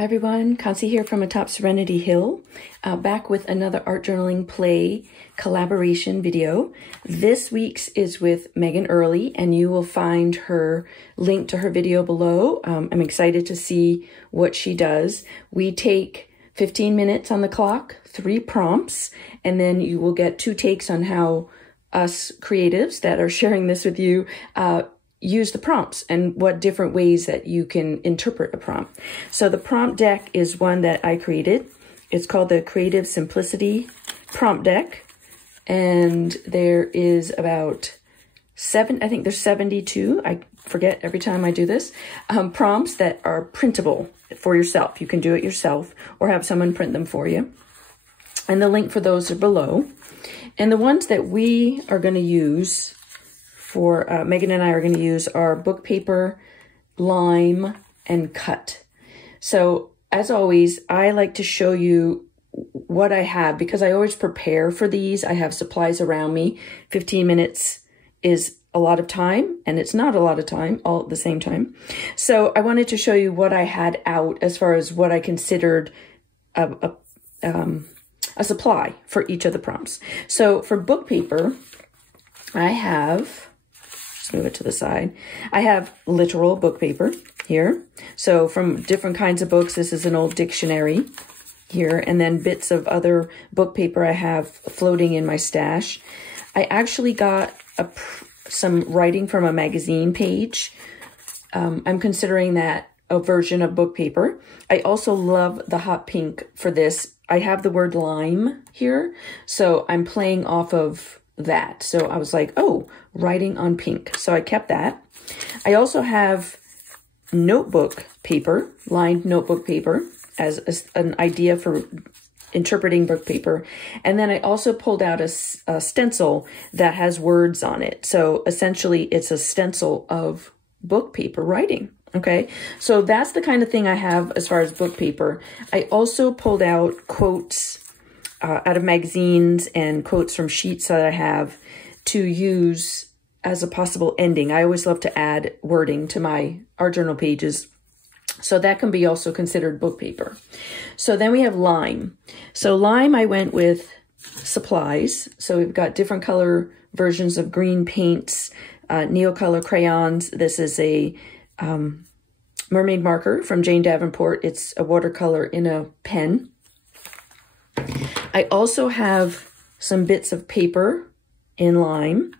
Hi everyone, Concy here from atop Serenity Hill, back with another art journaling play collaboration video. This week's is with Meghann Early, and you will find her link to her video below. I'm excited to see what she does. We take 15 minutes on the clock, 3 prompts, and then you will get 2 takes on how us creatives that are sharing this with you use the prompts and what different ways that you can interpret a prompt. So the prompt deck is one that I created. It's called the Creative Simplicity Prompt Deck. And there is about I think there's 72, I forget every time I do this, prompts that are printable for yourself. You can do it yourself or have someone print them for you. And the link for those are below. And the ones that we are going to use for Meghann and I are going to use are book paper, lime, and cut. So as always, I like to show you what I have because I always prepare for these. I have supplies around me. 15 minutes is a lot of time, and it's not a lot of time all at the same time. So I wanted to show you what I had out as far as what I considered a supply for each of the prompts. So for book paper, I have, move it to the side. I have literal book paper here. So from different kinds of books, this is an old dictionary here, and then bits of other book paper I have floating in my stash. I actually got some writing from a magazine page. I'm considering that a version of book paper. I also love the hot pink for this. I have the word lime here, so I'm playing off of that. So I was like, oh, writing on pink. So I kept that. I also have notebook paper, lined notebook paper as an idea for interpreting book paper. And then I also pulled out a stencil that has words on it. So essentially it's a stencil of book paper writing. Okay, so that's the kind of thing I have as far as book paper. I also pulled out quotes out of magazines and quotes from sheets that I have to use as a possible ending. I always love to add wording to my art journal pages. So that can be also considered book paper. So then we have lime. So lime, I went with supplies. So we've got different color versions of green paints, Neocolor crayons. This is a mermaid marker from Jane Davenport. It's a watercolor in a pen. I also have some bits of paper in lime,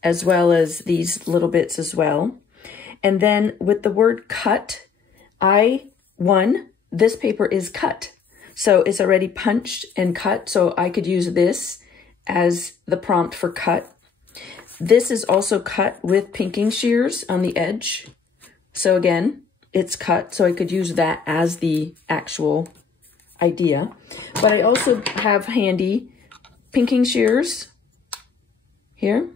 as well as these little bits as well. And then with the word cut, this paper is cut. So it's already punched and cut, so I could use this as the prompt for cut. This is also cut with pinking shears on the edge. So again, it's cut, so I could use that as the actual idea. But I also have handy pinking shears here.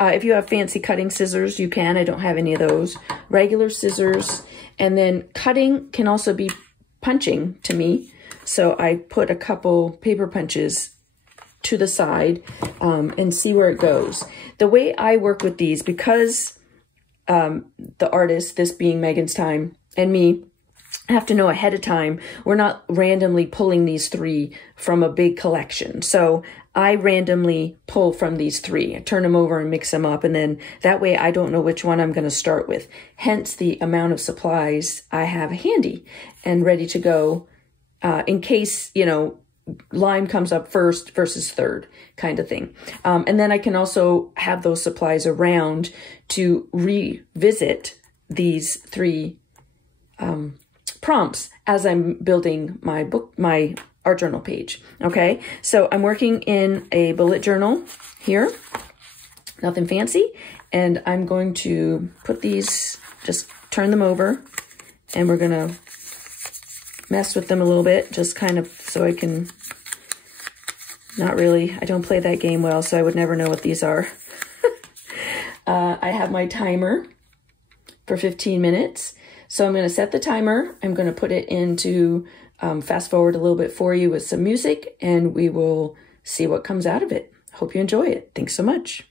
If you have fancy cutting scissors, you can. I don't have any of those. Regular scissors. And then cutting can also be punching to me. So I put a couple paper punches to the side and see where it goes. The way I work with these, because the artist, this being Meghann's time, and me, have to know ahead of time, we're not randomly pulling these 3 from a big collection. So I randomly pull from these 3, I turn them over and mix them up, and then that way I don't know which one I'm going to start with. Hence the amount of supplies I have handy and ready to go in case, you know, lime comes up first versus third kind of thing. And then I can also have those supplies around to revisit these 3 prompts as I'm building my art journal page. Okay, so I'm working in a bullet journal here, nothing fancy, and I'm going to put these, just turn them over, and we're gonna mess with them a little bit, just kind of so I can, not really, I don't play that game well, so I would never know what these are. I have my timer for 15 minutes. So I'm going to set the timer. I'm going to put it into fast forward a little bit for you with some music, and we will see what comes out of it. Hope you enjoy it. Thanks so much.